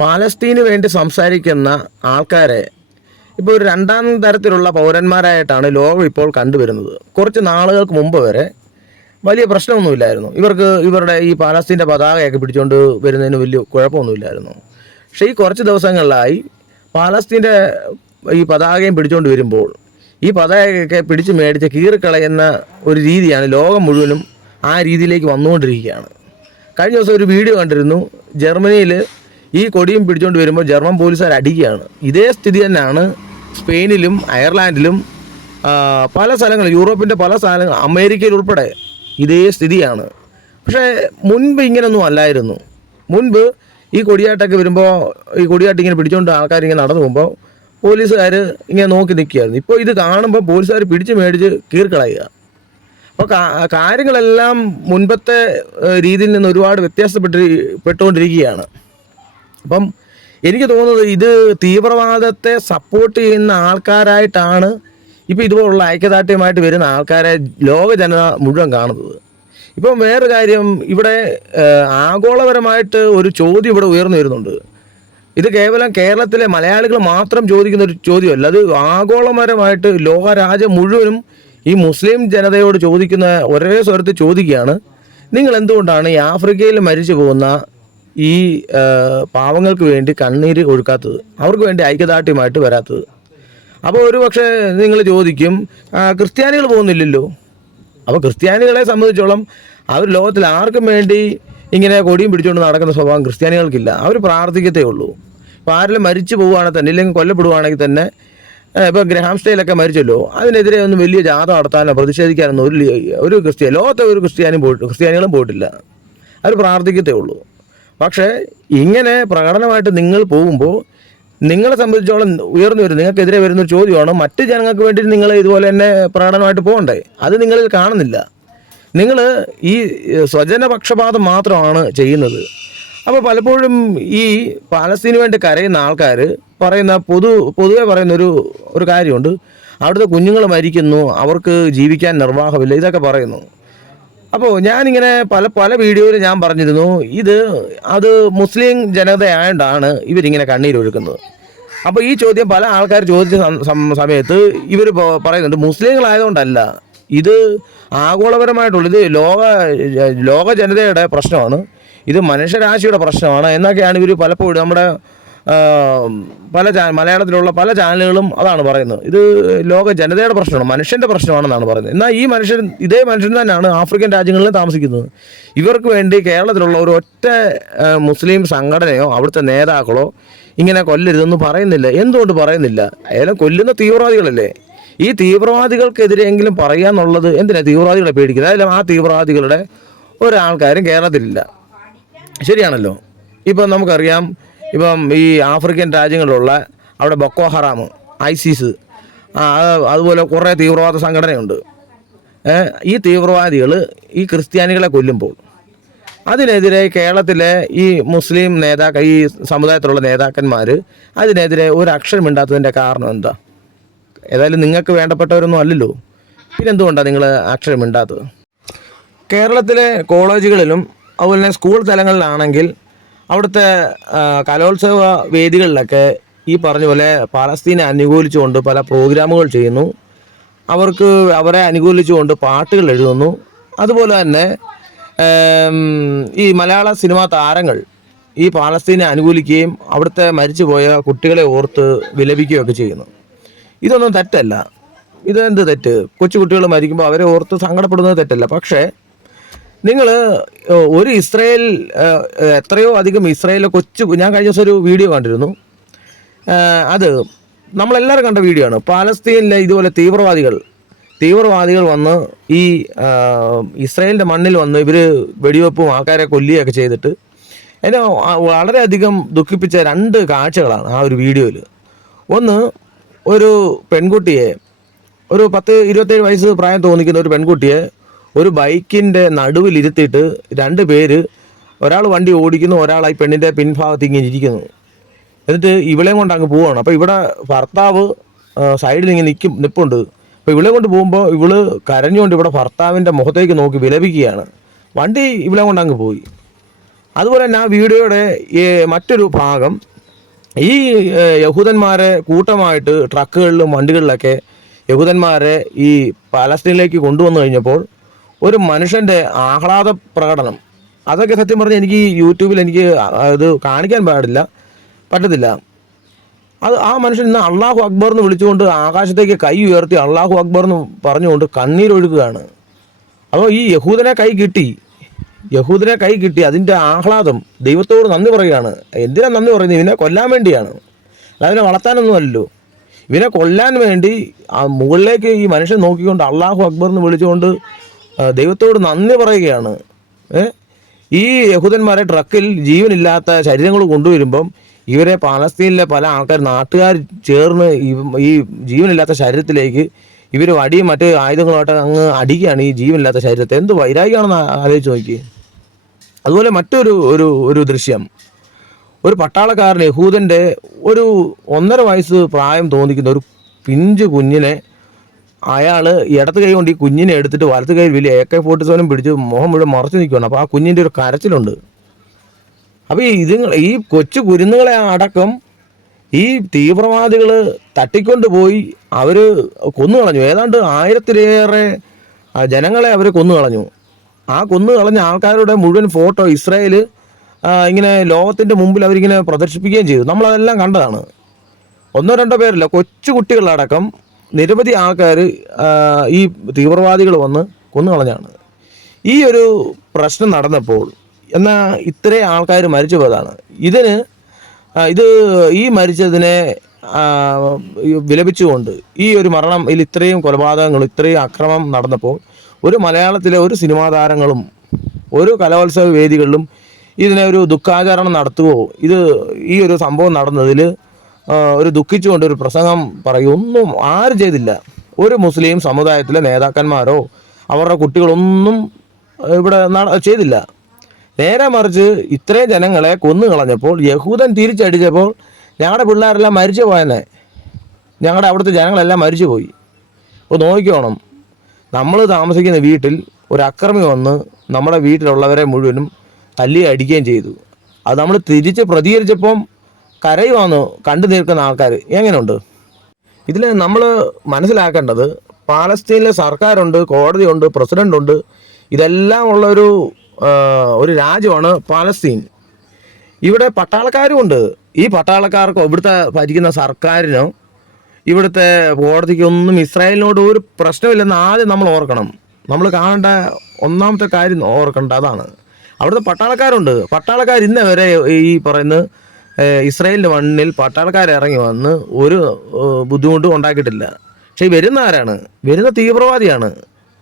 പാലസ്തീന് വേണ്ടി സംസാരിക്കുന്ന ആൾക്കാരെ ഇപ്പോൾ ഒരു രണ്ടാം തരത്തിലുള്ള പൗരന്മാരായിട്ടാണ് ലോകം ഇപ്പോൾ കണ്ടുവരുന്നത്. കുറച്ച് നാളുകൾക്ക് മുമ്പ് വരെ വലിയ പ്രശ്നമൊന്നുമില്ലായിരുന്നു. ഇവർക്ക് ഇവരുടെ ഈ പാലസ്തീന്റെ പതാകയൊക്കെ പിടിച്ചുകൊണ്ട് വരുന്നതിന് വലിയ കുഴപ്പമൊന്നുമില്ലായിരുന്നു. പക്ഷേ ഈ കുറച്ച് ദിവസങ്ങളിലായി പാലസ്തീന്റെ ഈ പതാകയും പിടിച്ചുകൊണ്ട് വരുമ്പോൾ ഈ പതാകയൊക്കെ പിടിച്ച് മേടിച്ച് കീറിക്കളയുന്ന ഒരു രീതിയാണ് ലോകം മുഴുവനും ആ രീതിയിലേക്ക് വന്നുകൊണ്ടിരിക്കുകയാണ്. കഴിഞ്ഞ ദിവസം ഒരു വീഡിയോ കണ്ടിരുന്നു. ജർമ്മനിയിൽ ഈ കൊടിയും പിടിച്ചുകൊണ്ട് വരുമ്പോൾ ജർമ്മൻ പോലീസുകാർ അടിക്കുകയാണ്. ഇതേ സ്ഥിതി തന്നെയാണ് സ്പെയിനിലും അയർലാൻഡിലും പല സ്ഥലങ്ങളും യൂറോപ്പിന്റെ പല സ്ഥലങ്ങൾ അമേരിക്കയിൽ ഉൾപ്പെടെ ഇതേ സ്ഥിതിയാണ്. പക്ഷേ മുൻപ് ഇങ്ങനൊന്നും അല്ലായിരുന്നു. മുൻപ് ഈ കൊടിയാട്ടൊക്കെ വരുമ്പോൾ ഈ കൊടിയാട്ട് ഇങ്ങനെ പിടിച്ചുകൊണ്ട് ആൾക്കാർ ഇങ്ങനെ നടന്നു പോകുമ്പോൾ പോലീസുകാർ ഇങ്ങനെ നോക്കി നിൽക്കുകയായിരുന്നു. ഇപ്പോൾ ഇത് കാണുമ്പോൾ പോലീസുകാർ പിടിച്ച് മേടിച്ച് കീർക്കളയുക. അപ്പോൾ കാര്യങ്ങളെല്ലാം മുൻപത്തെ രീതിയിൽ നിന്ന് ഒരുപാട് വ്യത്യാസപ്പെട്ട് പെട്ടുകൊണ്ടിരിക്കുകയാണ്. അപ്പം എനിക്ക് തോന്നുന്നത് ഇത് തീവ്രവാദത്തെ സപ്പോർട്ട് ചെയ്യുന്ന ആൾക്കാരായിട്ടാണ് ഇപ്പോൾ ഇതുപോലുള്ള ഐക്യദാർഢ്യമായിട്ട് വരുന്ന ആൾക്കാരെ ലോക ജനത മുഴുവൻ കാണുന്നത്. ഇപ്പം വേറെ കാര്യം ഇവിടെ ആഗോളപരമായിട്ട് ഒരു ചോദ്യം ഇവിടെ ഉയർന്നു വരുന്നുണ്ട്. ഇത് കേവലം കേരളത്തിലെ മലയാളികൾ മാത്രം ചോദിക്കുന്ന ഒരു ചോദ്യമല്ല അത് ആഗോളപരമായിട്ട് ലോകരാജ്യം മുഴുവനും ഈ മുസ്ലിം ജനതയോട് ചോദിക്കുന്ന ഒരേ സ്വരത്തിൽ ചോദിക്കുകയാണ്. നിങ്ങൾ എന്തുകൊണ്ടാണ് ഈ ആഫ്രിക്കയിൽ മരിച്ചു പോകുന്ന ഈ പാവങ്ങൾക്ക് വേണ്ടി കണ്ണീര് ഒഴുക്കാത്തത് അവർക്ക് വേണ്ടി ഐക്യദാർഢ്യമായിട്ട് വരാത്തത്. അപ്പോൾ ഒരു പക്ഷേ നിങ്ങൾ ചോദിക്കും ക്രിസ്ത്യാനികൾ പോകുന്നില്ലല്ലോ. അപ്പോൾ ക്രിസ്ത്യാനികളെ സംബന്ധിച്ചോളം അവർ ലോകത്തിൽ ആർക്കും വേണ്ടി ഇങ്ങനെ കൊടിയും പിടിച്ചുകൊണ്ട് നടക്കുന്ന സ്വഭാവം ക്രിസ്ത്യാനികൾക്കില്ല. അവർ പ്രാർത്ഥിക്കത്തേ ഉള്ളൂ. ഇപ്പോൾ ആരെങ്കിലും മരിച്ചു പോവുകയാണെങ്കിൽ തന്നെ ഇല്ലെങ്കിൽ കൊല്ലപ്പെടുവാണെങ്കിൽ തന്നെ ഇപ്പോൾ ഗ്രഹാം സ്റ്റൈലൊക്കെ മരിച്ചല്ലോ അതിനെതിരെ ഒന്നും വലിയ ജാഥ നടത്താനോ പ്രതിഷേധിക്കാനൊന്നും ഒരു ഒരു ക്രിസ്ത്യ ലോകത്തെ ഒരു ക്രിസ്ത്യാനിയും പോയിട്ട് ക്രിസ്ത്യാനികളും പോയിട്ടില്ല. അവർ പ്രാർത്ഥിക്കത്തേ ഉള്ളൂ. പക്ഷേ ഇങ്ങനെ പ്രകടനമായിട്ട് നിങ്ങൾ പോകുമ്പോൾ നിങ്ങളെ സംബന്ധിച്ചോളം ഉയർന്നു വരും നിങ്ങൾക്കെതിരെ വരുന്ന ഒരു ചോദ്യമാണ് മറ്റ് ജനങ്ങൾക്ക് വേണ്ടി നിങ്ങൾ ഇതുപോലെ തന്നെ പ്രകടനമായിട്ട് പോകണ്ടേ? അത് നിങ്ങളിൽ കാണുന്നില്ല. നിങ്ങൾ ഈ സ്വജനപക്ഷപാതം മാത്രമാണ് ചെയ്യുന്നത്. അപ്പോൾ പലപ്പോഴും ഈ പാലസ്തീന് വേണ്ടി കരയുന്ന ആൾക്കാർ പറയുന്ന പൊതു പൊതുവെ പറയുന്ന ഒരു ഒരു കാര്യമുണ്ട്. അവിടുത്തെ കുഞ്ഞുങ്ങൾ മരിക്കുന്നു അവർക്ക് ജീവിക്കാൻ നിർവാഹമില്ല ഇതൊക്കെ പറയുന്നു. അപ്പോൾ ഞാനിങ്ങനെ പല പല വീഡിയോയിൽ ഞാൻ പറഞ്ഞിരുന്നു ഇത് അത് മുസ്ലിം ജനതയായതുകൊണ്ടാണ് ഇവരിങ്ങനെ കണ്ണീരൊഴുക്കുന്നത് അപ്പോൾ ഈ ചോദ്യം പല ആൾക്കാർ ചോദിച്ച സമയത്ത് ഇവർ പറയുന്നുണ്ട് മുസ്ലിങ്ങളായതുകൊണ്ടല്ല. ഇത് ആഗോളപരമായിട്ടുള്ള ഇത് ലോക ലോക ജനതയുടെ പ്രശ്നമാണ്. ഇത് മനുഷ്യരാശിയുടെ പ്രശ്നമാണ് എന്നൊക്കെയാണ് ഇവർ പലപ്പോഴും നമ്മുടെ പല ചാ മലയാളത്തിലുള്ള പല ചാനലുകളും അതാണ് പറയുന്നത്. ഇത് ലോക ജനതയുടെ പ്രശ്നമാണ് മനുഷ്യന്റെ പ്രശ്നമാണെന്നാണ് പറയുന്നത്. എന്നാൽ ഈ മനുഷ്യൻ ഇതേ മനുഷ്യൻ തന്നെയാണ് ആഫ്രിക്കൻ രാജ്യങ്ങളിൽ താമസിക്കുന്നത്. ഇവർക്ക് വേണ്ടി കേരളത്തിലുള്ള ഒരു ഒറ്റ മുസ്ലിം സംഘടനയോ അവിടുത്തെ നേതാക്കളോ ഇങ്ങനെ കൊല്ലരുതെന്ന് പറയുന്നില്ല. എന്തുകൊണ്ട് പറയുന്നില്ല? ഏതായാലും കൊല്ലുന്ന തീവ്രവാദികളല്ലേ? ഈ തീവ്രവാദികൾക്കെതിരെയെങ്കിലും പറയാന്നുള്ളത് എന്തിനാ തീവ്രവാദികളെ പേടിക്കുന്നത്? അതിലും ആ തീവ്രവാദികളുടെ ഒരാൾക്കാരും കേരളത്തിലില്ല. ശരിയാണല്ലോ? ഇപ്പം നമുക്കറിയാം ഇപ്പം ഈ ആഫ്രിക്കൻ രാജ്യങ്ങളിലുള്ള അവിടെ ബക്കോ ഹറാം ഐസിസ് അതുപോലെ കുറേ തീവ്രവാദ സംഘടനയുണ്ട്. ഈ തീവ്രവാദികൾ ഈ ക്രിസ്ത്യാനികളെ കൊല്ലുമ്പോൾ അതിനെതിരെ കേരളത്തിലെ ഈ മുസ്ലിം നേതാക്കൾ ഈ സമുദായത്തിലുള്ള നേതാക്കന്മാർ അതിനെതിരെ ഒരു അക്ഷരം മിണ്ടാത്തതിന്റെ കാരണം എന്താ? ഏതായാലും നിങ്ങൾക്ക് വേണ്ടപ്പെട്ടവരൊന്നും അല്ലല്ലോ. പിന്നെന്തുകൊണ്ടാണ് നിങ്ങൾ അക്ഷരം മിണ്ടാത്തത്? കേരളത്തിലെ കോളേജുകളിലും അതുപോലെ തന്നെ സ്കൂൾ തലങ്ങളിലാണെങ്കിൽ അവിടുത്തെ കലോത്സവ വേദികളിലൊക്കെ ഈ പറഞ്ഞ പോലെ പലസ്തീനെ അനുകൂലിച്ചുകൊണ്ട് പല പ്രോഗ്രാമുകൾ ചെയ്യുന്നു. അവർക്ക് അവരെ അനുകൂലിച്ചുകൊണ്ട് പാട്ടുകൾ എഴുതുന്നു. അതുപോലെ തന്നെ ഈ മലയാള സിനിമാ താരങ്ങൾ ഈ പാലസ്തീനെ അനുകൂലിക്കുകയും അവിടുത്തെ മരിച്ചുപോയ കുട്ടികളെ ഓർത്ത് വിലപിക്കുകയൊക്കെ ചെയ്യുന്നു. ഇതൊന്നും തെറ്റല്ല. ഇതെന്ത് തെറ്റ്? കൊച്ചു കുട്ടികൾ മരിക്കുമ്പോൾ അവരെ ഓർത്ത് സങ്കടപ്പെടുന്നത് തെറ്റല്ല. പക്ഷേ നിങ്ങൾ ഒരു ഇസ്രയേൽ എത്രയോ അധികം ഇസ്രയേലിലെ കൊച്ചു ഞാൻ കഴിഞ്ഞ ദിവസം ഒരു വീഡിയോ കണ്ടിരുന്നു. അത് നമ്മളെല്ലാവരും കണ്ട വീഡിയോ ആണ്. പാലസ്തീനിലെ ഇതുപോലെ തീവ്രവാദികൾ തീവ്രവാദികൾ വന്ന് ഈ ഇസ്രയേലിന്റെ മണ്ണിൽ വന്ന് ഇവർ വെടിവെപ്പും ആൾക്കാരെ കൊല്ലുകയൊക്കെ ചെയ്തിട്ട് എന്നെ വളരെയധികം ദുഃഖിപ്പിച്ച രണ്ട് കാഴ്ചകളാണ് ആ ഒരു വീഡിയോയിൽ ഒന്ന് ഒരു പെൺകുട്ടിയെ ഒരു പത്ത് ഇരുപത്തേഴ് വയസ്സ് പ്രായം തോന്നിക്കുന്ന ഒരു പെൺകുട്ടിയെ ഒരു ബൈക്കിന്റെ നടുവിൽ ഇരുത്തിയിട്ട് രണ്ട് പേര് ഒരാൾ വണ്ടി ഓടിക്കുന്നു ഒരാൾ ഈ പെണ്ണിന്റെ പിൻഭാഗത്ത് ഇങ്ങനെ ഇരിക്കുന്നു. എന്നിട്ട് ഇവളെയും കൊണ്ട് അങ്ങ് പോവുകയാണ് അപ്പോൾ ഇവിടെ ഭർത്താവ് ആ, സൈഡിൽ ഇങ്ങനെ നിൽക്കും നിപ്പുണ്ട്. അപ്പോൾ ഇവളെ കൊണ്ട് പോകുമ്പോൾ ഇവൾ കരഞ്ഞുകൊണ്ട് ഇവിടെ ഭർത്താവിന്റെ മുഖത്തേക്ക് നോക്കി വിലപിക്കുകയാണ്. വണ്ടി ഇവളെ കൊണ്ട് അങ്ങ് പോയി. അതുപോലെ തന്നെ ആ വീഡിയോയുടെ മറ്റൊരു ഭാഗം ഈ യഹൂദന്മാരെ കൂട്ടമായിട്ട് ട്രക്കുകളിലും വണ്ടികളിലൊക്കെ യഹൂദന്മാരെ ഈ പാലസ്തീനിലേക്ക് കൊണ്ടുവന്നു കഴിഞ്ഞപ്പോൾ ഒരു മനുഷ്യന്റെ ആഹ്ലാദ പ്രകടനം. അതൊക്കെ സത്യം പറഞ്ഞാൽ എനിക്ക് യൂട്യൂബിൽ എനിക്ക് ഇത് കാണിക്കാൻ പാടില്ല. പറ്റത്തില്ല. അത് ആ മനുഷ്യൻ ഇന്ന് അള്ളാഹു അക്ബർ എന്ന് വിളിച്ചുകൊണ്ട് ആകാശത്തേക്ക് കൈ ഉയർത്തി അള്ളാഹു അക്ബർ എന്ന് പറഞ്ഞുകൊണ്ട് കണ്ണീരൊഴുകുകയാണ് അപ്പോൾ ഈ യഹൂദനെ കൈ കിട്ടി. യഹൂദനെ കൈ കിട്ടി. അതിന്റെ ആഹ്ലാദം ദൈവത്തോട് നന്ദി പറയുകയാണ്. എന്തിനാ നന്ദി പറയുന്നത് ഇവനെ കൊല്ലാൻ വേണ്ടിയാണ്. അതിനെ വളർത്താനൊന്നുമല്ലോ ഇവനെ കൊല്ലാൻ വേണ്ടി ആ മുകളിലേക്ക് ഈ മനുഷ്യൻ നോക്കിക്കൊണ്ട് അള്ളാഹു അക്ബർ എന്ന് വിളിച്ചുകൊണ്ട് ദൈവത്തോട് നന്ദി പറയുകയാണ്. ഈ യഹൂദന്മാരെ ട്രക്കിൽ ജീവനില്ലാത്ത ശരീരങ്ങൾ കൊണ്ടുവരുമ്പം ഇവരെ പാലസ്തീനിലെ പല ആൾക്കാർ നാട്ടുകാർ ചേർന്ന് ഈ- ജീവനില്ലാത്ത ശരീരത്തിലേക്ക് ഇവർ വടിയും മറ്റ് ആയുധങ്ങളുമായിട്ട് അങ്ങ് അടിക്കുകയാണ് ഈ ജീവനില്ലാത്ത ശരീരത്തെ. എന്ത് വൈരാഗ്യമാണെന്ന് ആലോചിച്ച് നോക്കി അതുപോലെ മറ്റൊരു ഒരു ഒരു ദൃശ്യം. ഒരു പട്ടാളക്കാരൻ യഹൂദന്റെ ഒരു ഒന്നര വയസ്സ് പ്രായം തോന്നിക്കുന്ന ഒരു പിഞ്ചു കുഞ്ഞിനെ അയാൾ ഇടത്ത് കൈ കൊണ്ട് ഈ കുഞ്ഞിനെ എടുത്തിട്ട് വലത്ത് കൈ വലിയ എ കെ ഫോർട്ടി സെവനും പിടിച്ച് മുഖം മുഴുവൻ മറച്ചു നിൽക്കുകയാണ് അപ്പോൾ ആ കുഞ്ഞിന്റെ ഒരു കരച്ചിലുണ്ട്. അപ്പോൾ ഈ ഇത് ഈ കൊച്ചു കുരുന്നുകളെ അടക്കം ഈ തീവ്രവാദികൾ തട്ടിക്കൊണ്ടുപോയി അവർ കൊന്നുകളഞ്ഞു. ഏതാണ്ട് ആയിരത്തിലേറെ ജനങ്ങളെ അവർ കൊന്നുകളഞ്ഞു. ആ കൊന്നു കളഞ്ഞ ആൾക്കാരുടെ മുഴുവൻ ഫോട്ടോ ഇസ്രായേൽ ഇങ്ങനെ ലോകത്തിന്റെ മുമ്പിൽ അവരിങ്ങനെ പ്രദർശിപ്പിക്കുകയും ചെയ്തു. നമ്മളതെല്ലാം കണ്ടതാണ്. ഒന്നോ രണ്ടോ പേരല്ല കൊച്ചു കുട്ടികളടക്കം നിരവധി ആൾക്കാർ ഈ തീവ്രവാദികൾ വന്ന് കൊന്നുകളഞ്ഞാണ്. ഈ ഒരു പ്രശ്നം നടന്നപ്പോൾ എന്നാൽ ഇത്രയും ആൾക്കാർ മരിച്ചു പോയതാണ്. ഇതിന് ഇത് ഈ മരിച്ചതിനെ വിലപിച്ചുകൊണ്ട് ഈ ഒരു മരണം ഇതിൽ ഇത്രയും കൊലപാതകങ്ങൾ ഇത്രയും അക്രമം നടന്നപ്പോൾ ഒരു മലയാളത്തിലെ ഒരു സിനിമാ താരങ്ങളും ഒരു കലോത്സവ വേദികളിലും ഇതിനെ ഒരു ദുഃഖാചരണം നടത്തുകയോ ഇത് ഈ ഒരു സംഭവം നടന്നതിൽ ഒരു ദുഃഖിച്ചുകൊണ്ട് ഒരു പ്രസംഗം പറയും. ഒന്നും ആരും ചെയ്തില്ല. ഒരു മുസ്ലിം സമുദായത്തിലെ നേതാക്കന്മാരോ അവരുടെ കുട്ടികളൊന്നും ഇവിടെ ചെയ്തില്ല. നേരെ മറിച്ച് ഇത്രയും ജനങ്ങളെ കൊന്നു കളഞ്ഞപ്പോൾ യഹൂദൻ തിരിച്ചടിച്ചപ്പോൾ ഞങ്ങളുടെ പിള്ളേരെല്ലാം മരിച്ചു പോയെന്നെ. ഞങ്ങളുടെ അവിടുത്തെ ജനങ്ങളെല്ലാം മരിച്ചു പോയി. അപ്പോൾ നോക്കിക്കോണം. നമ്മൾ താമസിക്കുന്ന വീട്ടിൽ ഒരു അക്രമി വന്ന് നമ്മുടെ വീട്ടിലുള്ളവരെ മുഴുവനും തല്ലി അടിക്കുകയും ചെയ്തു. അത് നമ്മൾ തിരിച്ച് പ്രതികരിച്ചപ്പം കരയുവാന്ന് കണ്ടു തീർക്കുന്ന ആൾക്കാർ എങ്ങനെയുണ്ട്? ഇതിൽ നമ്മൾ മനസ്സിലാക്കേണ്ടത് പാലസ്തീനിലെ സർക്കാരുണ്ട് കോടതിയുണ്ട് പ്രസിഡന്റുണ്ട് ഇതെല്ലാം ഉള്ളൊരു ഒരു രാജ്യമാണ് പാലസ്തീൻ. ഇവിടെ പട്ടാളക്കാരുമുണ്ട്. ഈ പട്ടാളക്കാർക്കോ ഇവിടുത്തെ ഭരിക്കുന്ന സർക്കാരിനോ ഇവിടുത്തെ കോടതിക്കൊന്നും ഇസ്രായേലിനോട് ഒരു പ്രശ്നമില്ലെന്ന് ആദ്യം നമ്മൾ ഓർക്കണം. നമ്മൾ കാണേണ്ട ഒന്നാമത്തെ കാര്യം ഓർക്കേണ്ട അതാണ്. അവിടുത്തെ പട്ടാളക്കാരുണ്ട്. പട്ടാളക്കാർ ഇന്നേ വരെ ഈ പറയുന്ന ഇസ്രായേലിന്റെ മണ്ണിൽ പട്ടാളക്കാർ ഇറങ്ങി വന്ന് ഒരു ബുദ്ധിമുട്ടും ഉണ്ടാക്കിയിട്ടില്ല. പക്ഷേ വരുന്ന ആരാണ്? വരുന്ന തീവ്രവാദിയാണ്.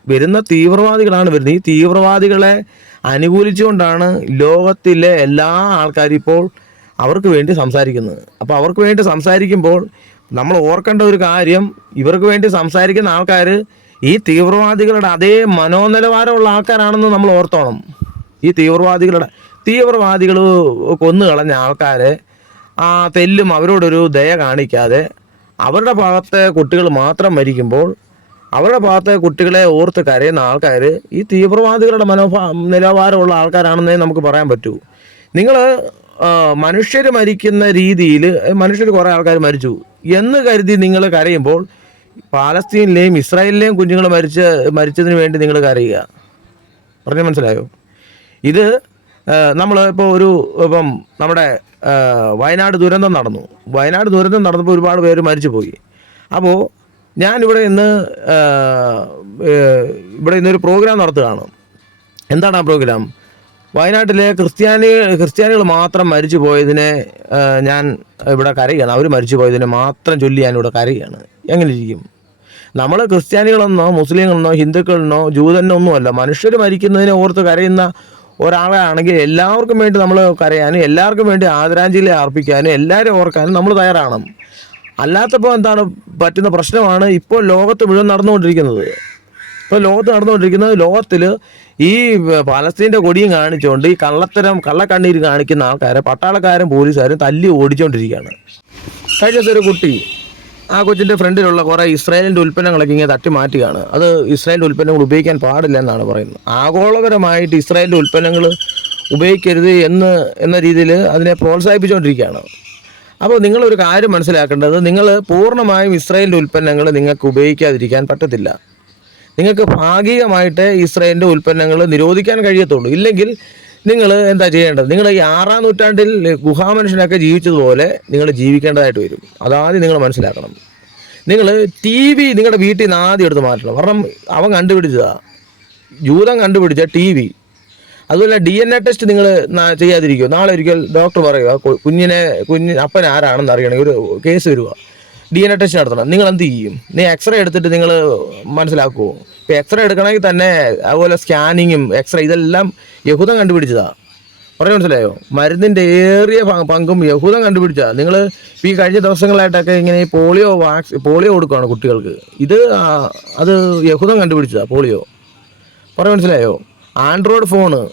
വരുന്ന തീവ്രവാദികളാണ് വരുന്നത്. ഈ തീവ്രവാദികളെ അനുകൂലിച്ചുകൊണ്ടാണ് ലോകത്തിലെ എല്ലാ ആൾക്കാരും ഇപ്പോൾ അവർക്ക് വേണ്ടി സംസാരിക്കുന്നത്. അപ്പോൾ അവർക്ക് വേണ്ടി സംസാരിക്കുമ്പോൾ നമ്മൾ ഓർക്കേണ്ട ഒരു കാര്യം ഇവർക്ക് വേണ്ടി സംസാരിക്കുന്ന ആൾക്കാർ ഈ തീവ്രവാദികളുടെ അതേ മനോനിലവാരമുള്ള ആൾക്കാരാണെന്ന് നമ്മൾ ഓർത്തോണം. ഈ തീവ്രവാദികളുടെ തീവ്രവാദികൾ കൊന്നു കളഞ്ഞ ആൾക്കാരെ ആ തെല്ലും അവരോടൊരു ദയ കാണിക്കാതെ അവരുടെ ഭാഗത്തെ കുട്ടികൾ മാത്രം മരിക്കുമ്പോൾ അവരുടെ ഭാഗത്തെ കുട്ടികളെ ഓർത്ത് കരയുന്ന ആൾക്കാർ ഈ തീവ്രവാദികളുടെ മനോഭാ നിലവാരമുള്ള ആൾക്കാരാണെന്നേ നമുക്ക് പറയാൻ പറ്റൂ. നിങ്ങൾ മനുഷ്യർ മരിക്കുന്ന രീതിയിൽ മനുഷ്യർ കുറേ ആൾക്കാർ മരിച്ചു. എന്ന് കരുതി നിങ്ങൾ കരയുമ്പോൾ പാലസ്തീനിലെയും ഇസ്രായേലിലെയും കുഞ്ഞുങ്ങൾ മരിച്ച മരിച്ചതിന് വേണ്ടി നിങ്ങൾ കരയുക. പറഞ്ഞ മനസ്സിലായോ? ഇത് നമ്മൾ ഇപ്പോൾ ഒരു ഇപ്പം നമ്മുടെ വയനാട് ദുരന്തം നടന്നു. വയനാട് ദുരന്തം നടന്നപ്പോൾ ഒരുപാട് പേര് മരിച്ചു പോയി അപ്പോൾ ഞാനിവിടെ ഇന്ന് ഇവിടെ ഇന്നൊരു പ്രോഗ്രാം നടത്തുകയാണ്. എന്താണ് ആ പ്രോഗ്രാം? വയനാട്ടിലെ ക്രിസ്ത്യാനി ക്രിസ്ത്യാനികൾ മാത്രം മരിച്ചു പോയതിനെ ഞാൻ ഇവിടെ കരയുകയാണ്. അവർ മരിച്ചു പോയതിനെ മാത്രം ചൊല്ലി ഞാനിവിടെ കരയുകയാണ്. എങ്ങനെ ഇരിക്കും നമ്മൾ ക്രിസ്ത്യാനികളെന്നോ മുസ്ലിങ്ങളെന്നോ ഹിന്ദുക്കളെന്നോ ജൂതനോ ഒന്നുമല്ല. മനുഷ്യർ മരിക്കുന്നതിനെ ഓർത്ത് കരയുന്ന ഒരാളെ ആണെങ്കിൽ എല്ലാവർക്കും വേണ്ടി നമ്മൾ കരയാനും എല്ലാവർക്കും വേണ്ടി ആദരാഞ്ജലി അർപ്പിക്കാനും എല്ലാവരും ഓർക്കാനും നമ്മൾ തയ്യാറാണ് അല്ലാത്തപ്പോൾ എന്താണ് പറ്റുന്ന പ്രശ്നമാണ് ഇപ്പോൾ ലോകത്ത് മുഴുവൻ നടന്നുകൊണ്ടിരിക്കുന്നത്. ഇപ്പോൾ ലോകത്ത് നടന്നുകൊണ്ടിരിക്കുന്നത് ലോകത്തിൽ ഈ പാലസ്തീന്റെ കൊടിയും കാണിച്ചുകൊണ്ട് ഈ കള്ളത്തരം കള്ളക്കണ്ണീര് കാണിക്കുന്ന ആൾക്കാരെ പട്ടാളക്കാരും പോലീസുകാരും തല്ലി ഓടിച്ചുകൊണ്ടിരിക്കുകയാണ്. കഴിഞ്ഞ ഒരു കുട്ടി ആ കൊച്ചിന്റെ ഫ്രണ്ടിലുള്ള കുറേ ഇസ്രായേലിന്റെ ഉൽപ്പന്നങ്ങളൊക്കെ ഇങ്ങനെ തട്ടി മാറ്റുകയാണ്. അത് ഇസ്രായേലിന്റെ ഉൽപ്പന്നങ്ങൾ ഉപയോഗിക്കാൻ പാടില്ല എന്നാണ് പറയുന്നത്. ആഗോളപരമായിട്ട് ഇസ്രായേലിന്റെ ഉൽപ്പന്നങ്ങൾ ഉപയോഗിക്കരുത് എന്ന് എന്ന രീതിയിൽ അതിനെ പ്രോത്സാഹിപ്പിച്ചുകൊണ്ടിരിക്കുകയാണ്. അപ്പോൾ നിങ്ങളൊരു കാര്യം മനസ്സിലാക്കേണ്ടത് നിങ്ങൾ പൂർണമായും ഇസ്രായേലിന്റെ ഉൽപ്പന്നങ്ങൾ നിങ്ങൾക്ക് ഉപയോഗിക്കാതിരിക്കാൻ പറ്റത്തില്ല. നിങ്ങൾക്ക് ഭാഗികമായിട്ട് ഇസ്രായേലിന്റെ ഉൽപ്പന്നങ്ങൾ നിരോധിക്കാൻ കഴിയത്തുള്ളൂ. ഇല്ലെങ്കിൽ നിങ്ങൾ എന്താ ചെയ്യേണ്ടത്? നിങ്ങൾ ഈ ആറാം നൂറ്റാണ്ടിൽ ഗുഹാമനുഷ്യനൊക്കെ ജീവിച്ചതുപോലെ നിങ്ങൾ ജീവിക്കേണ്ടതായിട്ട് വരും. അതാദ്യം നിങ്ങൾ മനസ്സിലാക്കണം. നിങ്ങൾ ടി വി നിങ്ങളുടെ വീട്ടിൽ നിന്ന് ആദ്യം എടുത്ത് മാറ്റണം. കാരണം അവൻ കണ്ടുപിടിച്ചതാണ് ജൂതം കണ്ടുപിടിച്ച ടി വി. അതുപോലെ ഡി എൻ എ ടെസ്റ്റ് നിങ്ങൾ ചെയ്യാതിരിക്കുമോ നാളെ ഒരിക്കൽ ഡോക്ടർ പറയുക കുഞ്ഞിനെ കുഞ്ഞ് അപ്പൻ ആരാണെന്ന് അറിയണമെങ്കിൽ ഒരു കേസ് വരിക ഡി എൻ എ ടെസ്റ്റ് നടത്തണം. നിങ്ങൾ എന്ത് ചെയ്യും? നീ എക്സ്റേ എടുത്തിട്ട് നിങ്ങൾ മനസ്സിലാക്കുമോ എക്സ്റേ എടുക്കണമെങ്കിൽ തന്നെ അതുപോലെ സ്കാനിങ്ങും എക്സ്റേ ഇതെല്ലാം യഹൂദം കണ്ടുപിടിച്ചതാണ് പറഞ്ഞു മനസ്സിലായോ? മരുന്നിന്റെ ഏറിയ പങ്കും യഹൂദം കണ്ടുപിടിച്ചതാണ് നിങ്ങൾ ഈ കഴിഞ്ഞ ദിവസങ്ങളായിട്ടൊക്കെ ഇങ്ങനെ പോളിയോ വാക്സ് പോളിയോ കൊടുക്കുകയാണ് കുട്ടികൾക്ക്. ഇത് അത് യഹൂദം കണ്ടുപിടിച്ചതാണ് പോളിയോ. പറഞ്ഞു മനസ്സിലായോ? Android phone.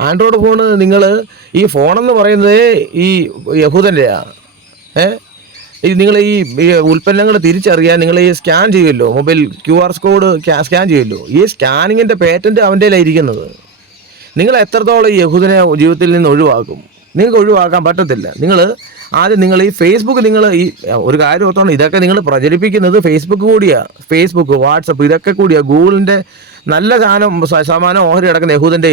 ആൻഡ്രോയിഡ് ഫോണ് നിങ്ങൾ ഈ ഫോണെന്ന് പറയുന്നത് ഈ യഹൂദന്റെയാണ് ഏ? ഈ നിങ്ങൾ ഈ ഉൽപ്പന്നങ്ങൾ തിരിച്ചറിയാൻ നിങ്ങൾ ഈ സ്കാൻ ചെയ്യുമല്ലോ? Mobile Q R code scan ചെയ്യുമല്ലോ? ഈ സ്കാനിങ്ങിന്റെ പേറ്റന്റ് ഇരിക്കുന്നത്. നിങ്ങൾ എത്രത്തോളം ഈ യഹൂദനെ ജീവിതത്തിൽ നിന്ന് ഒഴിവാക്കും? നിങ്ങൾക്ക് ഒഴിവാക്കാൻ പറ്റത്തില്ല. നിങ്ങൾ ആദ്യം നിങ്ങൾ ഈ ഫേസ്ബുക്ക് നിങ്ങൾ ഈ ഒരു കാര്യം ഓർത്തോണം. ഇതൊക്കെ നിങ്ങൾ പ്രചരിപ്പിക്കുന്നത് ഫേസ്ബുക്ക് കൂടിയാണ് ഫേസ്ബുക്ക് വാട്സപ്പ് ഇതൊക്കെ കൂടിയാണ് ഗൂഗിളിന്റെ നല്ല സാധനം സമാനം ഓഹരി കിടക്കുന്ന യഹൂദന്റെ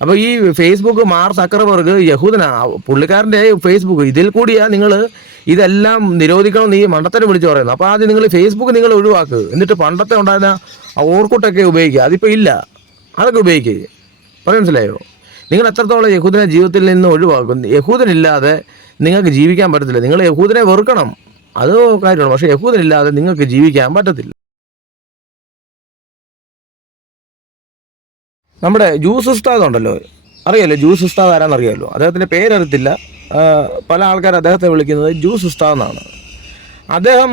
അപ്പോൾ ഈ ഫേസ്ബുക്ക് മാർ സക്കർബർഗ് യഹൂദനാ പുള്ളിക്കാരന്റെ ഫേസ്ബുക്ക് ഇതിൽ കൂടിയാ നിങ്ങൾ ഇതെല്ലാം നിരോധിക്കണം ഈ മണ്ടത്തരം വിളിച്ചു പറയുന്നത്. അപ്പോൾ ആദ്യം നിങ്ങൾ ഫേസ്ബുക്ക് നിങ്ങൾ ഒഴിവാക്കുക എന്നിട്ട് പണ്ടത്തെ ഉണ്ടായിരുന്ന ഓർക്കുട്ടൊക്കെ ഉപയോഗിക്കുക. അതിപ്പോൾ ഇല്ല. അതൊക്കെ ഉപയോഗിക്കുക പറയാൻ മനസ്സിലായോ? നിങ്ങൾ എത്രത്തോളം യഹൂദനെ ജീവിതത്തിൽ നിന്ന് ഒഴിവാക്കും. യഹൂദനില്ലാതെ നിങ്ങൾക്ക് ജീവിക്കാൻ പറ്റത്തില്ല. നിങ്ങൾ യഹൂദനെ വെറുക്കണം. അത് കാര്യമാണ്. പക്ഷേ യഹൂദനില്ലാതെ നിങ്ങൾക്ക് ജീവിക്കാൻ പറ്റത്തില്ല. നമ്മുടെ ജ്യൂസ് ഉസ്താദ് ഉണ്ടല്ലോ. അറിയാലോ ജ്യൂസ് ഉസ്താദ് ആരാന്നറിയാമല്ലോ അദ്ദേഹത്തിന്റെ പേരറിയത്തില്ല. പല ആൾക്കാർ അദ്ദേഹത്തെ വിളിക്കുന്നത് ജ്യൂസ് ഉസ്താദ് എന്നാണ് അദ്ദേഹം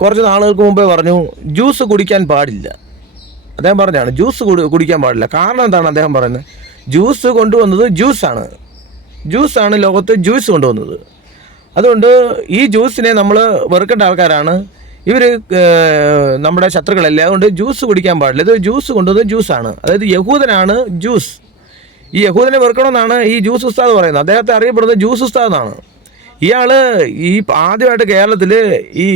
കുറച്ച് നാളുകൾക്ക് മുമ്പേ പറഞ്ഞു ജ്യൂസ് കുടിക്കാൻ പാടില്ല. അദ്ദേഹം പറഞ്ഞാണ് ജ്യൂസ് കുടിക്കാൻ പാടില്ല. കാരണം എന്താണ് അദ്ദേഹം പറയുന്നത്? ജ്യൂസ് കൊണ്ടുവന്നത് ജ്യൂസാണ് ജ്യൂസാണ് ലോകത്ത് ജ്യൂസ് കൊണ്ടുവന്നത്. അതുകൊണ്ട് ഈ ജ്യൂസിനെ നമ്മൾ വെറുക്കേണ്ട ആൾക്കാരാണ്. ഇവർ നമ്മുടെ ശത്രുക്കളല്ലേ? അതുകൊണ്ട് ജ്യൂസ് കുടിക്കാൻ പാടില്ല. ഇത് ജ്യൂസ് കൊണ്ടുവന്നത് ജ്യൂസാണ് അതായത് യഹൂദനാണ് ജ്യൂസ് ഈ യഹൂദനെ വെറുക്കണമെന്നാണ് ഈ ജ്യൂസ് ഉസ്താദ് പറയുന്നത്. അദ്ദേഹത്തെ അറിയപ്പെടുന്നത് ജ്യൂസ് ഉസ്താദ് എന്നാണ് ഇയാൾ ഈ ആദ്യമായിട്ട് കേരളത്തിൽ ഈ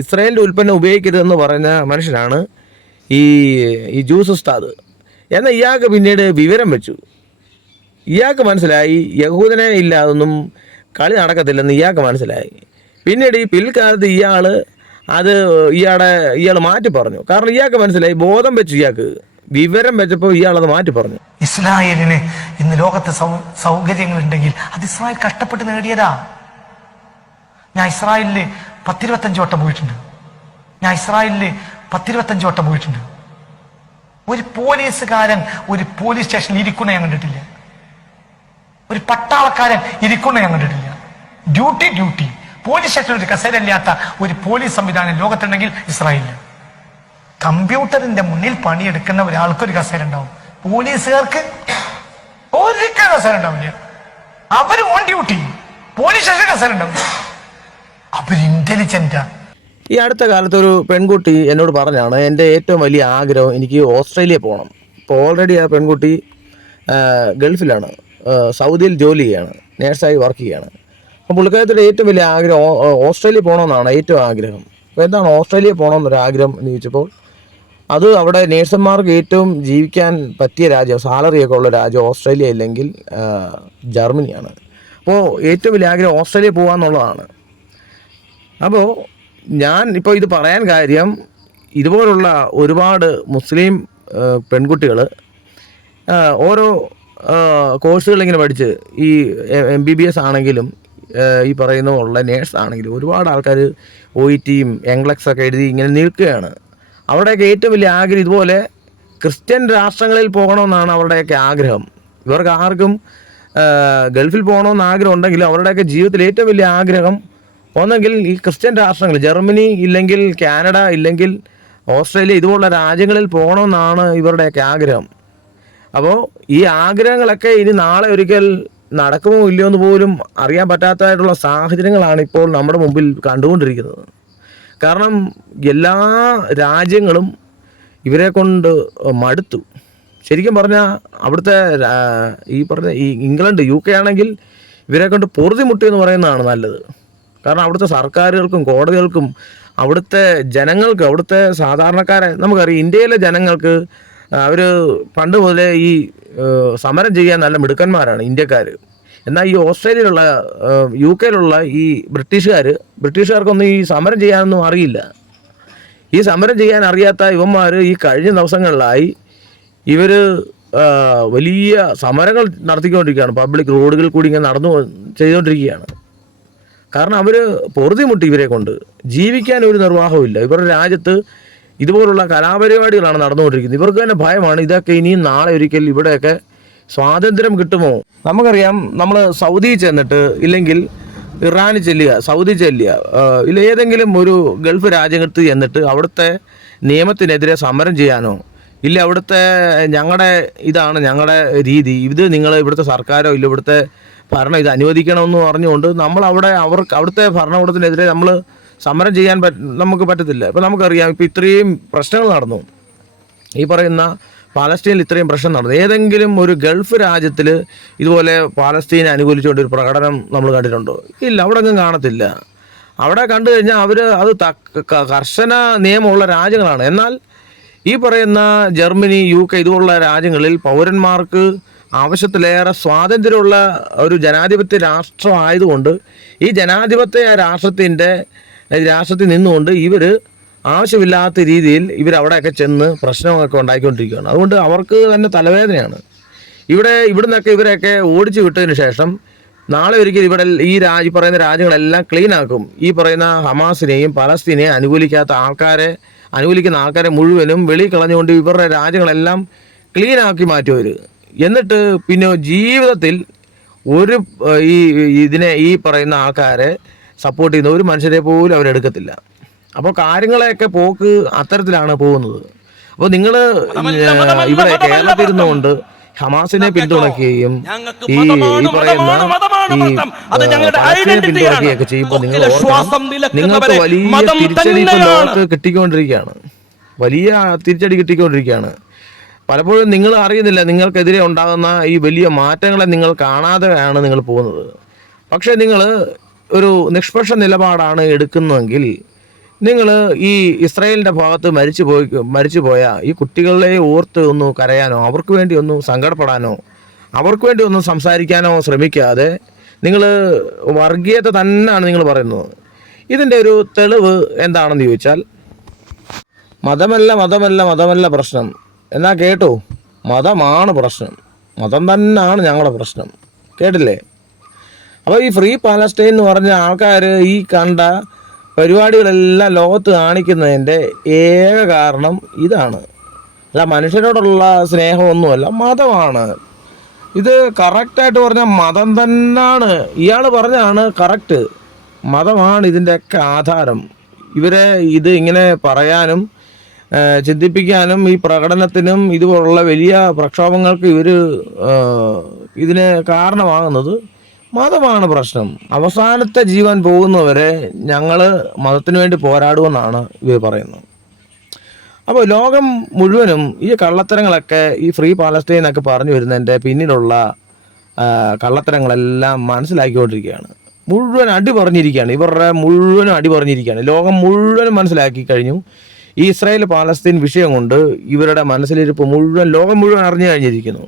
ഇസ്രായേലിന്റെ ഉൽപ്പന്നം ഉപയോഗിക്കരുതെന്ന് പറഞ്ഞ മനുഷ്യനാണ് ഈ ഈ ജ്യൂസ് ഉസ്താദ്. എന്നാൽ ഇയാൾക്ക് പിന്നീട് വിവരം വെച്ചു. ഇയാൾക്ക് മനസ്സിലായി യഹൂദനെ ഇല്ലാതൊന്നും കളി നടക്കത്തില്ലെന്ന് ഇയാൾക്ക് മനസ്സിലായി. പിന്നീട് ഈ പിൽക്കാലത്ത് ഇയാൾ അത് ഇയാളെ ഇയാൾ മാറ്റി പറഞ്ഞു. കാരണം ഇയാൾക്ക് മനസ്സിലായി ബോധം വെച്ചു ഇയാൾക്ക് വിവരം വെച്ചപ്പോൾ ഇയാളത് മാറ്റി പറഞ്ഞു. ഇസ്രായേലിന് ഇന്ന് ലോകത്തെ സൗകര്യങ്ങൾ ഉണ്ടെങ്കിൽ അത് ഇസ്രായേൽ കഷ്ടപ്പെട്ട് നേടിയതാ. ഞാൻ ഇസ്രായേലിൽ പത്തിരുപത്തഞ്ച് വട്ടം പോയിട്ടുണ്ട്. ഞാൻ ഇസ്രായേലിൽ പത്തിരുപത്തഞ്ച് വട്ടം പോയിട്ടുണ്ട്. ഒരു പോലീസുകാരൻ ഒരു പോലീസ് സ്റ്റേഷനിൽ ഇരിക്കുന്ന ഞാൻ കണ്ടിട്ടില്ല. ഒരു പട്ടാളക്കാരൻ ഇരിക്കുന്ന ഞാൻ കണ്ടിട്ടില്ല. Duty duty. പോലീസ് സ്റ്റേഷനിൽ ഒരു കസേരയില്ലാത്ത ഒരു പോലീസ് സംവിധാനം ലോകത്തുണ്ടെങ്കിൽ ഇസ്രായേലിൽ കമ്പ്യൂട്ടറിന്റെ മുന്നിൽ പണിയെടുക്കുന്ന ഒരാൾക്ക് ഒരു കസേര ഉണ്ടാവും പോലീസുകാർക്ക് ഒരിക്കലും കസേര ഉണ്ടാവില്ല അവർ ഓൺ ഡ്യൂട്ടി. പോലീസ് സ്റ്റേഷൻ കസേര ഉണ്ടാവും അവർ ഇന്റലിജന്റാ ഈ അടുത്ത കാലത്ത് ഒരു പെൺകുട്ടി എന്നോട് പറഞ്ഞാണ് എന്റെ ഏറ്റവും വലിയ ആഗ്രഹം എനിക്ക് ഓസ്ട്രേലിയ പോകണം ഇപ്പോൾ ഓൾറെഡി ആ പെൺകുട്ടി ഗൾഫിലാണ് സൗദിയിൽ ജോലി ചെയ്യാണ് നേഴ്സായി വർക്ക് ചെയ്യാണ്. അപ്പോൾ പുള്ളിക്കാരത്തിന്റെ ഏറ്റവും വലിയ ആഗ്രഹം ഓസ്ട്രേലിയ പോകണമെന്നാണ് ഏറ്റവും ആഗ്രഹം. അപ്പോൾ എന്താണ് ഓസ്ട്രേലിയ പോകണമെന്നൊരു ആഗ്രഹം എന്ന് ചോദിച്ചപ്പോൾ അത് അവിടെ നേഴ്സന്മാർക്ക് ഏറ്റവും ജീവിക്കാൻ പറ്റിയ രാജ്യം സാലറിയൊക്കെ ഉള്ള രാജ്യം ഓസ്ട്രേലിയ ഇല്ലെങ്കിൽ ജർമ്മനിയാണ്. അപ്പോൾ ഏറ്റവും വലിയ ആഗ്രഹം ഓസ്ട്രേലിയ പോകാമെന്നുള്ളതാണ് അപ്പോൾ ഞാൻ ഇപ്പോൾ ഇത് പറയാൻ കാര്യം ഇതുപോലുള്ള ഒരുപാട് മുസ്ലിം പെൺകുട്ടികൾ ഓരോ കോഴ്സുകൾ ഇങ്ങനെ പഠിച്ച് ഈ എം ബി ബി എസ് ആണെങ്കിലും ഈ പറയുന്ന ഉള്ള നേഴ്സ് ആണെങ്കിലും ഒരുപാട് ആൾക്കാർ ഒ ഇ ടിയും എംഗ്ലക്സ് ഒക്കെ എഴുതി ഇങ്ങനെ നിൽക്കുകയാണ്. അവിടെയൊക്കെ ഏറ്റവും വലിയ ആഗ്രഹം ഇതുപോലെ ക്രിസ്ത്യൻ രാഷ്ട്രങ്ങളിൽ പോകണമെന്നാണ് അവരുടെയൊക്കെ ആഗ്രഹം. ഇവർക്ക് ആർക്കും ഗൾഫിൽ പോകണമെന്ന് ആഗ്രഹം ഉണ്ടെങ്കിലും അവരുടെയൊക്കെ ജീവിതത്തിൽ ഏറ്റവും വലിയ ആഗ്രഹം ഒന്നെങ്കിൽ ഈ ക്രിസ്ത്യൻ രാഷ്ട്രങ്ങൾ ജർമ്മനി ഇല്ലെങ്കിൽ കാനഡ ഇല്ലെങ്കിൽ ഓസ്ട്രേലിയ ഇതുപോലുള്ള രാജ്യങ്ങളിൽ പോകണമെന്നാണ് ഇവരുടെയൊക്കെ ആഗ്രഹം. അപ്പോൾ ഈ ആഗ്രഹങ്ങളൊക്കെ ഇനി നാളെ ഒരിക്കൽ നടക്കുമോ ഇല്ലയോ എന്ന് പോലും അറിയാൻ പറ്റാത്തതായിട്ടുള്ള സാഹചര്യങ്ങളാണ് ഇപ്പോൾ നമ്മുടെ മുമ്പിൽ കണ്ടുകൊണ്ടിരിക്കുന്നത്. കാരണം എല്ലാ രാജ്യങ്ങളും ഇവരെ കൊണ്ട് മടുത്തു. ശരിക്കും പറഞ്ഞാൽ അവിടുത്തെ ഈ പറഞ്ഞ ഈ ഇംഗ്ലണ്ട് യു കെ ആണെങ്കിൽ ഇവരെ കൊണ്ട് പൊറുതിമുട്ടി എന്ന് പറയുന്നതാണ് നല്ലത്. കാരണം അവിടുത്തെ സർക്കാരുകൾക്കും കോടതികൾക്കും അവിടുത്തെ ജനങ്ങൾക്ക് അവിടുത്തെ സാധാരണക്കാരെ നമുക്കറിയാം ഇന്ത്യയിലെ ജനങ്ങൾക്ക് അവർ പണ്ട് മുതലേ ഈ സമരം ചെയ്യാൻ നല്ല മിടുക്കന്മാരാണ് ഇന്ത്യക്കാർ എന്നാൽ ഈ ഓസ്ട്രേലിയയിലുള്ള യു കെയിലുള്ള ഈ ബ്രിട്ടീഷുകാർ ബ്രിട്ടീഷുകാർക്കൊന്നും ഈ സമരം ചെയ്യാനൊന്നും അറിയില്ല. ഈ സമരം ചെയ്യാൻ അറിയാത്ത ഇവന്മാർ ഈ കഴിഞ്ഞ ദിവസങ്ങളിലായി ഇവർ വലിയ സമരങ്ങൾ നടത്തിക്കൊണ്ടിരിക്കുകയാണ്. പബ്ലിക് റോഡുകളിൽ കൂടി ഇങ്ങനെ നടന്നു ചെയ്തുകൊണ്ടിരിക്കുകയാണ്. കാരണം അവർ പൊറുതിമുട്ടി ഇവരെ കൊണ്ട്. ജീവിക്കാൻ ഒരു നിർവാഹമില്ല ഇവരുടെ രാജ്യത്ത് ഇതുപോലുള്ള കലാപരിപാടികളാണ് നടന്നുകൊണ്ടിരിക്കുന്നത്. ഇവർക്ക് തന്നെ ഭയമാണ് ഇതൊക്കെ ഇനിയും നാളെ ഒരിക്കൽ ഇവിടെയൊക്കെ സ്വാതന്ത്ര്യം കിട്ടുമോ? നമുക്കറിയാം നമ്മൾ സൗദി ചെന്നിട്ട് ഇല്ലെങ്കിൽ ഇറാനിൽ ചെല്ലുക സൗദി ചെല്ലുക ഇല്ല ഏതെങ്കിലും ഒരു ഗൾഫ് രാജ്യത്ത് ചെന്നിട്ട് അവിടുത്തെ നിയമത്തിനെതിരെ സമരം ചെയ്യാനോ ഇല്ല അവിടുത്തെ ഞങ്ങളുടെ ഇതാണ് ഞങ്ങളുടെ രീതി ഇത് നിങ്ങൾ ഇവിടുത്തെ സർക്കാരോ ഇല്ല ഇവിടുത്തെ ഭരണം ഇത് അനുവദിക്കണമെന്ന് പറഞ്ഞുകൊണ്ട് നമ്മൾ അവിടെ അവർക്ക് അവിടുത്തെ ഭരണകൂടത്തിനെതിരെ നമ്മൾ സമരം ചെയ്യാൻ നമുക്ക് പറ്റത്തില്ല. ഇപ്പം നമുക്കറിയാം ഇപ്പം ഇത്രയും പ്രശ്നങ്ങൾ നടന്നു. ഈ പറയുന്ന പാലസ്തീനിൽ ഇത്രയും പ്രശ്നം നടന്നു. ഏതെങ്കിലും ഒരു ഗൾഫ് രാജ്യത്തിൽ ഇതുപോലെ പാലസ്തീനെ അനുകൂലിച്ചുകൊണ്ട് ഒരു പ്രകടനം നമ്മൾ കണ്ടിട്ടുണ്ടോ? ഇല്ല അവിടെ ഒന്നും കാണത്തില്ല. അവിടെ കണ്ടു കഴിഞ്ഞാൽ അവർ അത് കർശന നിയമമുള്ള രാജ്യങ്ങളാണ്. എന്നാൽ ഈ പറയുന്ന ജർമ്മനി യു കെ ഇതുപോലുള്ള രാജ്യങ്ങളിൽ പൗരന്മാർക്ക് ആവശ്യത്തിലേറെ സ്വാതന്ത്ര്യമുള്ള ഒരു ജനാധിപത്യ രാഷ്ട്രമായതുകൊണ്ട് ഈ ജനാധിപത്യ രാഷ്ട്രത്തിന്റെ രാഷ്ട്രത്തിൽ നിന്നുകൊണ്ട് ഇവർ ആവശ്യമില്ലാത്ത രീതിയിൽ ഇവർ അവിടെയൊക്കെ ചെന്ന് പ്രശ്നമൊക്കെ ഉണ്ടാക്കിക്കൊണ്ടിരിക്കുകയാണ് അതുകൊണ്ട് അവർക്ക് തന്നെ തലവേദനയാണ്. ഇവിടെ ഇവിടെ നിന്നൊക്കെ ഇവരെയൊക്കെ ഓടിച്ചു വിട്ടതിന് ശേഷം നാളെ ഒരിക്കൽ ഇവിടെ ഈ രാജ്യ പറയുന്ന രാജ്യങ്ങളെല്ലാം ക്ലീൻ ആക്കും. ഈ പറയുന്ന ഹമാസിനെയും പലസ്തീനെയും അനുകൂലിക്കാത്ത ആൾക്കാരെ അനുകൂലിക്കുന്ന ആൾക്കാരെ മുഴുവനും വെളി കളഞ്ഞുകൊണ്ട് ഇവരുടെ രാജ്യങ്ങളെല്ലാം ക്ലീൻ ആക്കി മാറ്റും അവർ എന്നിട്ട് പിന്നെ ജീവിതത്തിൽ ഒരു ഈ ഇതിനെ ഈ പറയുന്ന ആൾക്കാരെ സപ്പോർട്ട് ചെയ്യുന്ന ഒരു മനുഷ്യരെ പോലും അവരെടുക്കത്തില്ല അപ്പോൾ കാര്യങ്ങളെയൊക്കെ പോക്ക് അത്തരത്തിലാണ് പോകുന്നത്. അപ്പോൾ നിങ്ങൾ ഇവിടെ കേരളത്തിൽ ഇരുന്നുകൊണ്ട് ഹമാസിനെ പിന്തുണയ്ക്കുകയും ഈ ഈ പറയുന്ന പിന്തുണയ്ക്കുകയൊക്കെ ചെയ്യുമ്പോൾ നിങ്ങൾ നിങ്ങൾക്ക് വലിയ തിരിച്ചടി ഇപ്പോൾ ലോകത്ത് കിട്ടിക്കൊണ്ടിരിക്കുകയാണ്. വലിയ തിരിച്ചടി കിട്ടിക്കൊണ്ടിരിക്കുകയാണ്. പലപ്പോഴും നിങ്ങൾ അറിയുന്നില്ല നിങ്ങൾക്കെതിരെ ഉണ്ടാകുന്ന ഈ വലിയ മാറ്റങ്ങളെ നിങ്ങൾ കാണാതെയാണ് നിങ്ങൾ പോകുന്നത്. പക്ഷേ നിങ്ങൾ ഒരു നിഷ്പക്ഷ നിലപാടാണ് എടുക്കുന്നതെങ്കിൽ നിങ്ങൾ ഈ ഇസ്രായേലിന്റെ ഭാഗത്ത് മരിച്ചു പോയി മരിച്ചു പോയ ഈ കുട്ടികളെ ഓർത്ത് ഒന്ന് കരയാനോ അവർക്ക് വേണ്ടി ഒന്ന് സങ്കടപ്പെടാനോ അവർക്ക് വേണ്ടി ഒന്ന് സംസാരിക്കാനോ ശ്രമിക്കാതെ നിങ്ങൾ വർഗീയത തന്നെയാണ് നിങ്ങൾ പറയുന്നത്. ഇതിന്റെ ഒരു തെളിവ് എന്താണെന്ന് ചോദിച്ചാൽ മതമല്ല മതമല്ല മതമല്ല പ്രശ്നം. എന്നാൽ കേട്ടോ മതമാണ് പ്രശ്നം. മതം തന്നെയാണ് ഞങ്ങളുടെ പ്രശ്നം. കേട്ടില്ലേ? അപ്പോൾ ഈ ഫ്രീ പാലസ്റ്റൈൻ എന്ന് പറഞ്ഞ ആൾക്കാർ ഈ കണ്ട പരിപാടികളെല്ലാം ലോകത്ത് കാണിക്കുന്നതിന്റെ ഏക കാരണം ഇതാണ്. അല്ല മനുഷ്യരോടുള്ള സ്നേഹമൊന്നുമല്ല മതമാണ്. ഇത് കറക്റ്റായിട്ട് പറഞ്ഞ മതം തന്നെയാണ് ഇയാൾ പറഞ്ഞാണ് കറക്റ്റ് മതമാണ് ഇതിന്റെയൊക്കെ ആധാരം. ഇവരെ ഇത് ഇങ്ങനെ പറയാനും ചിന്തിപ്പിക്കാനും ഈ പ്രകടനത്തിനും ഇതുപോലുള്ള വലിയ പ്രക്ഷോഭങ്ങൾക്ക് ഇവർ ഇതിന് കാരണമാകുന്നത് മതമാണ് പ്രശ്നം. അവസാനത്തെ ജീവൻ പോകുന്നവരെ ഞങ്ങൾ മതത്തിന് വേണ്ടി പോരാടുമെന്നാണ് ഇവർ പറയുന്നത്. അപ്പോൾ ലോകം മുഴുവനും ഈ കള്ളത്തരങ്ങളൊക്കെ ഈ ഫ്രീ പാലസ്തീൻ എന്നൊക്കെ പറഞ്ഞു വരുന്നതിന്റെ പിന്നിലുള്ള കള്ളത്തരങ്ങളെല്ലാം മനസ്സിലാക്കിക്കൊണ്ടിരിക്കുകയാണ്. മുഴുവൻ അടി പറഞ്ഞിരിക്കുകയാണ്. ഇവരുടെ മുഴുവനും അടി പറഞ്ഞിരിക്കുകയാണ്. ലോകം മുഴുവനും മനസ്സിലാക്കി കഴിഞ്ഞു. ഇസ്രായേൽ പാലസ്തീൻ വിഷയം കൊണ്ട് ഇവരുടെ മനസ്സിലിരിപ്പ് മുഴുവൻ ലോകം മുഴുവൻ അറിഞ്ഞു കഴിഞ്ഞിരിക്കുന്നു.